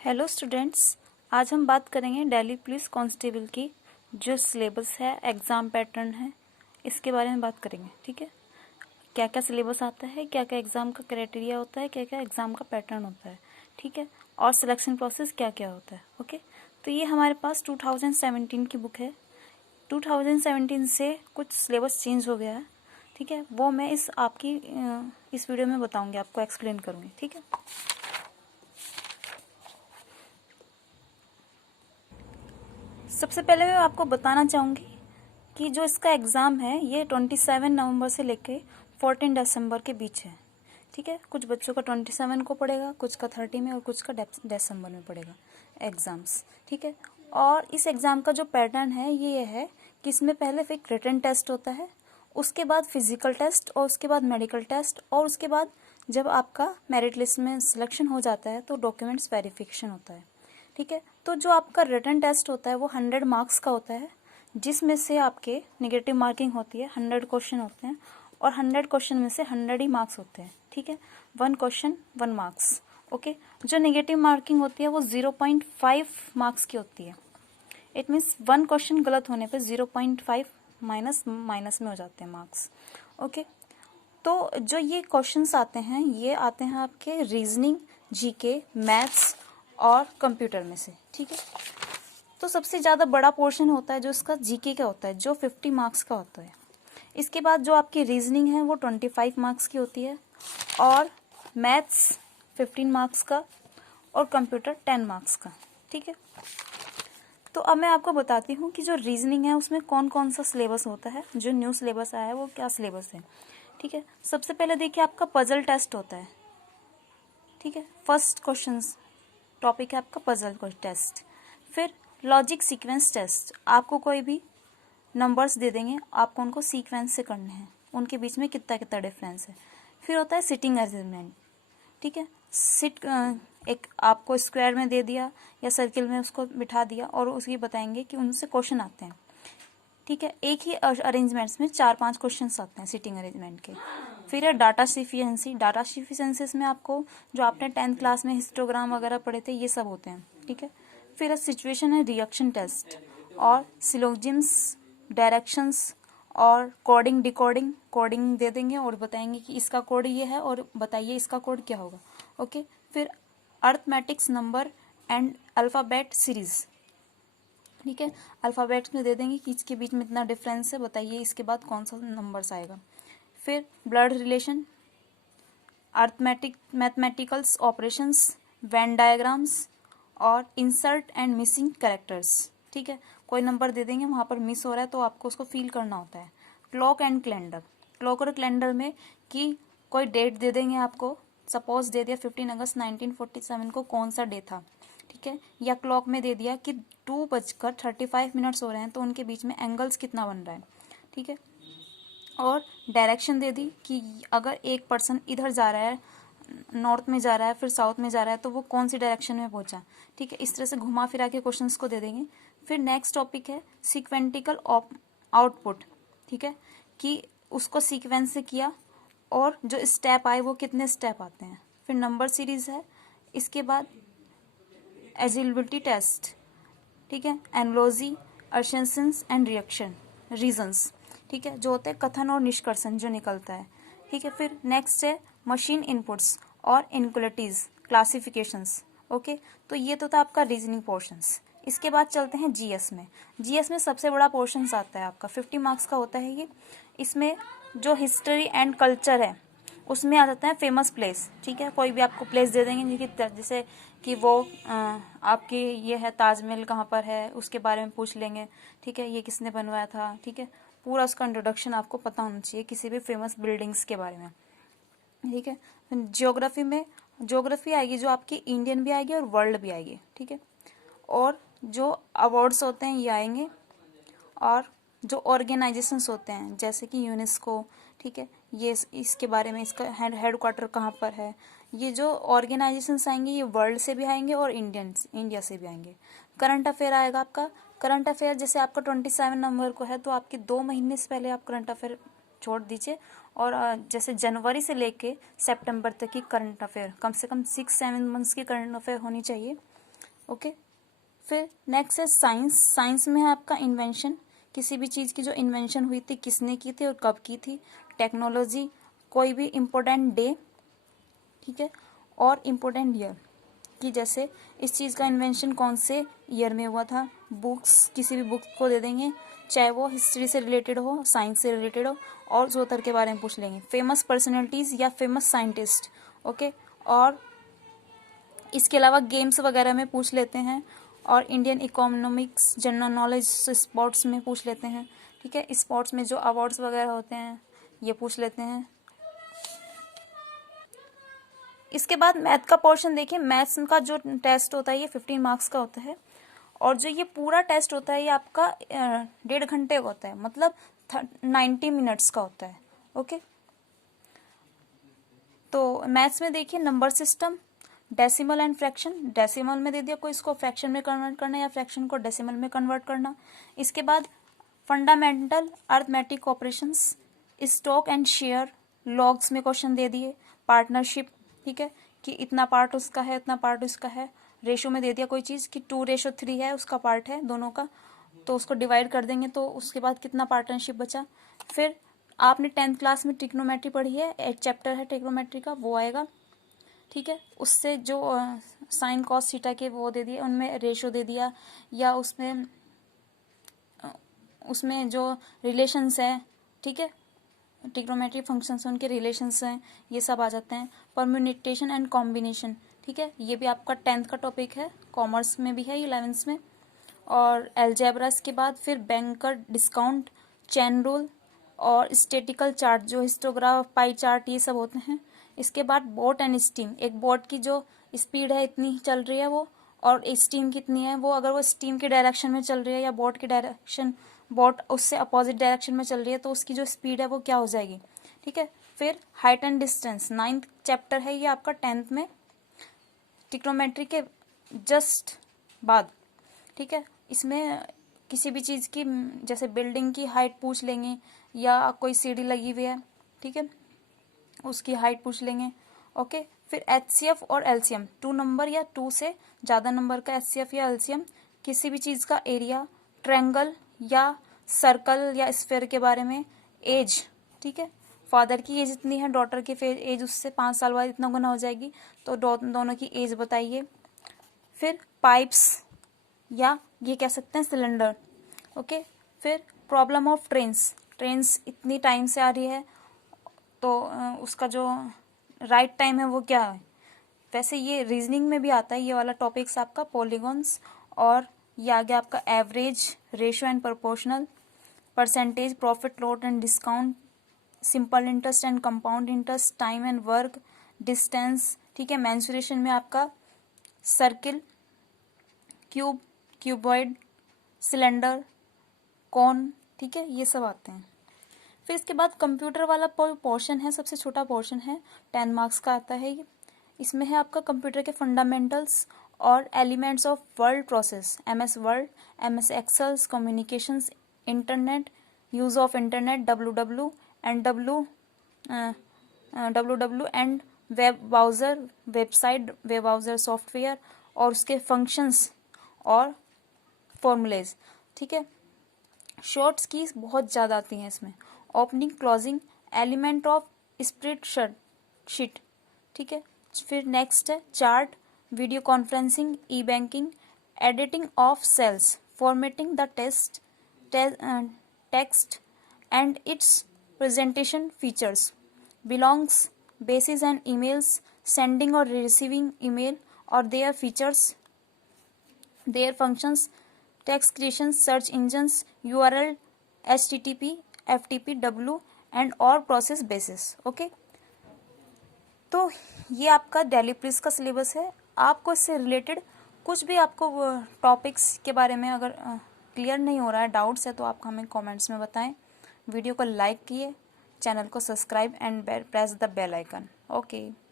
Hello students, आज हम बात करेंगे दिल्ली पुलिस कांस्टेबल की जो सिलेबस है, एग्ज़ाम पैटर्न है, इसके बारे में बात करेंगे। ठीक है, क्या क्या सिलेबस आता है, क्या क्या एग्ज़ाम का क्राइटेरिया होता है, क्या क्या एग्ज़ाम का पैटर्न होता है, ठीक है, और सिलेक्शन प्रोसेस क्या क्या होता है। ओके, तो ये हमारे पास 2017 की बुक है। 2017 से कुछ सिलेबस चेंज हो गया है, ठीक है, वो मैं इस वीडियो में बताऊँगी, आपको एक्सप्लेन करूँगी। ठीक है, सबसे पहले मैं आपको बताना चाहूँगी कि जो इसका एग्ज़ाम है ये 27 नवंबर से लेके 14 दिसंबर के बीच है। ठीक है, कुछ बच्चों का 27 को पड़ेगा, कुछ का 30 में और कुछ का दिसंबर में पड़ेगा एग्ज़ाम्स। ठीक है, और इस एग्ज़ाम का जो पैटर्न है ये है कि इसमें पहले फिर रिटन टेस्ट होता है, उसके बाद फिजिकल टेस्ट और उसके बाद मेडिकल टेस्ट, और उसके बाद जब आपका मेरिट लिस्ट में सिलेक्शन हो जाता है तो डॉक्यूमेंट्स वेरिफिकेशन होता है। ठीक है, तो जो आपका रिटन टेस्ट होता है वो 100 मार्क्स का होता है, जिसमें से आपके नेगेटिव मार्किंग होती है। 100 क्वेश्चन होते हैं और 100 क्वेश्चन में से 100 ही मार्क्स होते हैं। ठीक है, 1 क्वेश्चन 1 मार्क्स। ओके, जो नेगेटिव मार्किंग होती है वो 0.5 मार्क्स की होती है। इट मीन्स 1 क्वेश्चन गलत होने पे 0.5 माइनस में हो जाते हैं मार्क्स। ओके, तो जो ये क्वेश्चंस आते हैं ये आते हैं आपके रीजनिंग, जीके, मैथ्स और कंप्यूटर में से। ठीक है, तो सबसे ज़्यादा बड़ा पोर्शन होता है जो इसका जीके का होता है, जो 50 मार्क्स का होता है। इसके बाद जो आपकी रीजनिंग है वो 25 मार्क्स की होती है, और मैथ्स 15 मार्क्स का, और कंप्यूटर 10 मार्क्स का। ठीक है, तो अब मैं आपको बताती हूँ कि जो रीजनिंग है उसमें कौन कौन सा सिलेबस होता है, जो न्यू सिलेबस आया है वो क्या सिलेबस है। ठीक है, सबसे पहले देखिए आपका पजल टेस्ट होता है। ठीक है, फर्स्ट क्वेश्चन टॉपिक है आपका पजल टेस्ट। फिर लॉजिक सीक्वेंस टेस्ट, आपको कोई भी नंबर्स दे देंगे, आपको उनको सीक्वेंस से करने हैं, उनके बीच में कितना कितना डिफरेंस है। फिर होता है सिटिंग अरेंजमेंट। ठीक है, एक आपको स्क्वायर में दे दिया या सर्किल में उसको बिठा दिया और उसकी बताएंगे कि उनसे क्वेश्चन आते हैं। ठीक है, एक ही अरेंजमेंट्स में 4-5 क्वेश्चंस आते हैं सिटिंग अरेंजमेंट के। फिर है डाटा सफिशिएंसी। डाटा सफिशिएंसी में आपको जो आपने 10th क्लास में हिस्टोग्राम वगैरह पढ़े थे ये सब होते हैं। ठीक है, फिर सिचुएशन है रिएक्शन टेस्ट, और सिलोजिम्स, डायरेक्शंस, और कोडिंग डिकोडिंग। कोडिंग दे देंगे और बताएंगे कि इसका कोड ये है और बताइए इसका कोड क्या होगा। ओके, फिर arithmetics, number and alphabet series. ठीक है, अल्फ़ाबेट्स में दे देंगे कि इसके बीच में इतना डिफरेंस है, बताइए इसके बाद कौन सा नंबर्स आएगा। फिर blood relation, mathematicals operations, Venn diagrams, और इंसर्ट एंड मिसिंग कैरेक्टर्स। ठीक है, कोई नंबर दे देंगे वहाँ पर मिस हो रहा है तो आपको उसको फील करना होता है। Clock and calendar. क्लॉक और कैलेंडर में कि कोई डेट दे देंगे आपको, सपोज दे दिया 15 अगस्त 1947 को कौन सा डे था। ठीक है, या क्लॉक में दे दिया कि 2:35 हो रहे हैं तो उनके बीच में एंगल्स कितना बन रहा है। ठीक है, और डायरेक्शन दे दी कि अगर एक पर्सन इधर जा रहा है, नॉर्थ में जा रहा है, फिर साउथ में जा रहा है, तो वो कौन सी डायरेक्शन में पहुंचा। ठीक है, इस तरह से घुमा फिरा के क्वेश्चंस को दे देंगे। फिर नेक्स्ट टॉपिक है सीक्वेंटिकल आउटपुट। ठीक है, कि उसको सीक्वेंस से किया और जो स्टेप आए वो कितने स्टेप आते हैं। फिर नंबर सीरीज है। इसके बाद एजिलिबिलिटी टेस्ट। ठीक है, एनोलॉजी, अर्शेंसन्स एंड रिएक्शन रीजंस। ठीक है, जो होते हैं कथन और निष्कर्षण जो निकलता है। ठीक है, फिर नेक्स्ट है मशीन इनपुट्स और इनक्वलिटीज क्लासिफिकेशंस। ओके, तो ये तो था आपका रीजनिंग पोर्शंस। इसके बाद चलते हैं जीएस में। जीएस में सबसे बड़ा पोर्शंस आता है आपका, 50 मार्क्स का होता है ये। इसमें जो हिस्ट्री एंड कल्चर है उसमें आ जाता है फेमस प्लेस। ठीक है, कोई भी आपको प्लेस दे देंगे जैसे कि वो आपकी ये है ताजमहल कहाँ पर है उसके बारे में पूछ लेंगे। ठीक है, ये किसने बनवाया था। ठीक है, पूरा उसका इंट्रोडक्शन आपको पता होना चाहिए किसी भी फेमस बिल्डिंग्स के बारे में। ठीक है, ज्योग्राफी में ज्योग्राफी आएगी जो आपकी इंडियन भी आएगी और वर्ल्ड भी आएगी। ठीक है, और जो अवार्ड्स होते हैं ये आएंगे, और जो ऑर्गेनाइजेशंस होते हैं जैसे कि यूनेस्को। ठीक है, ये इसके बारे में, इसका हेड क्वार्टर कहाँ पर है। ये जो ऑर्गेनाइजेशंस आएंगे ये वर्ल्ड से भी आएंगे और इंडिया से भी आएंगे। करंट अफेयर आएगा आपका। करंट अफेयर जैसे आपका 27 नवंबर को है तो आपके 2 महीने से पहले आप करंट अफेयर छोड़ दीजिए, और जैसे जनवरी से लेके सितंबर तक की करंट अफेयर, कम से कम 6-7 मंथ्स की करंट अफेयर होनी चाहिए। ओके। फिर नेक्स्ट है साइंस। साइंस में है आपका इन्वेंशन, किसी भी चीज़ की जो इन्वेंशन हुई थी किसने की थी और कब की थी। टेक्नोलॉजी, कोई भी इम्पोर्टेंट डे, ठीक है, और इम्पोर्टेंट ईयर कि जैसे इस चीज़ का इन्वेंशन कौन से ईयर में हुआ था। बुक्स, किसी भी बुक को दे देंगे, चाहे वो हिस्ट्री से रिलेटेड हो, साइंस से रिलेटेड हो, और जोतर के बारे में पूछ लेंगे। फेमस पर्सनैलिटीज़ या फेमस साइंटिस्ट, ओके। और इसके अलावा गेम्स वगैरह में पूछ लेते हैं, और Indian economics, general knowledge, sports में पूछ लेते हैं, ठीक है। स्पोर्ट्स में जो अवार्ड्स वगैरह होते हैं ये पूछ लेते हैं। इसके बाद मैथ का पोर्शन देखिए। मैथ्स का जो टेस्ट होता है ये 15 मार्क्स का होता है, और जो ये पूरा टेस्ट होता है ये आपका 1.5 घंटे का होता है, मतलब 90 मिनट्स का होता है, ओके। तो मैथ्स में देखिए number system, decimal and fraction. Decimal में दे दिया कोई, इसको फ्रैक्शन में कन्वर्ट करना या फ्रैक्शन को डेसिमल में कन्वर्ट करना। इसके बाद fundamental arithmetic operations, stock and share, logs में क्वेश्चन दे दिए। पार्टनरशिप, ठीक है, कि इतना पार्ट उसका है इतना पार्ट उसका है। रेशो में दे दिया कोई चीज़ कि 2:3 है उसका पार्ट है दोनों का, तो उसको डिवाइड कर देंगे तो उसके बाद कितना पार्टनरशिप बचा। फिर आपने 10th क्लास में ट्रिग्नोमेट्री पढ़ी है, एक चैप्टर है ट्रिग्नोमेट्री का, वो आएगा, ठीक है। उससे जो साइन कॉस थीटा के वो दे दिए, उनमें रेशो दे दिया, या उसमें जो रिलेशंस है, ठीक है, ट्रिग्नोमेट्री फंक्शंस उनके रिलेशंस हैं, ये सब आ जाते हैं। परम्यूटेशन एंड कॉम्बिनेशन, ठीक है, ये भी आपका 10th का टॉपिक है, कॉमर्स में भी है, 11th में। और अलजेब्रास के बाद फिर बैंकर डिस्काउंट, चेन रूल, और स्टेटिकल चार्ट, जो हिस्टोग्राफ, पाई चार्ट, ये सब होते हैं। इसके बाद बोट एंड स्टीम, एक बोट की जो स्पीड है इतनी चल रही है वो, और स्टीम कितनी है वो, अगर वो स्टीम की डायरेक्शन में चल रही है या बोट की डायरेक्शन, बोट उससे अपोजिट डायरेक्शन में चल रही है, तो उसकी जो स्पीड है वो क्या हो जाएगी, ठीक है। फिर height and distance, 9th chapter है ये आपका 10th में, ट्रिग्नोमेट्री के जस्ट बाद, ठीक है। इसमें किसी भी चीज़ की, जैसे बिल्डिंग की हाइट पूछ लेंगे, या कोई सीढ़ी लगी हुई है, ठीक है, उसकी हाइट पूछ लेंगे, ओके। फिर एचसीएफ और एलसीएम, 2 नंबर या 2 से ज़्यादा नंबर का एचसीएफ या एलसीएम, किसी भी चीज़ का एरिया, ट्रायंगल या सर्कल या स्फेयर के बारे में, एज, ठीक है, फादर की एज इतनी है, डॉटर की एज उससे 5 साल बाद इतना गुना हो जाएगी, तो दोनों की एज बताइए। फिर पाइप्स, या ये कह सकते हैं सिलेंडर, ओके। फिर प्रॉब्लम ऑफ ट्रेन्स इतनी टाइम से आ रही है, तो उसका जो राइट टाइम है वो क्या है। वैसे ये रीजनिंग में भी आता है ये वाला टॉपिक्स आपका, पॉलीगॉन्स, और ये आ गया आपका average, ratio and proportional, percentage, profit, loss and discount, simple interest and compound interest, time and work, distance, ठीक है। मेंसुरेशन में आपका सर्किल, क्यूब, क्यूबॉइड, सिलेंडर, कौन, ठीक है, ये सब आते हैं। फिर इसके बाद कंप्यूटर वाला पोर्शन है, सबसे छोटा पोर्शन है, 10 मार्क्स का आता है ये। इसमें है आपका कंप्यूटर के फंडामेंटल्स और elements of word process, MS Word, MS excels, communications, internet, use of internet, W and web browser, website, web browser software, और उसके फंक्शंस और फॉर्मूलेज, ठीक है। शॉर्ट्स कीज बहुत ज़्यादा आती हैं इसमें, opening, closing, element of spreadsheet, ठीक है। फिर नेक्स्ट है chart, video conferencing, e banking, editing of cells, formatting the text and its presentation features, belongs, basis and emails, sending और रिसीविंग ईमेल और their features, their functions, text creation, search engines, URL, HTTP, FTP, W and और process basis, okay. तो ये आपका daily please का syllabus है। आपको इससे रिलेटेड कुछ भी आपको टॉपिक्स के बारे में अगर क्लियर नहीं हो रहा है, डाउट्स है, तो आप हमें कमेंट्स में बताएं। वीडियो को लाइक किए, चैनल को subscribe and press the bell icon, okay.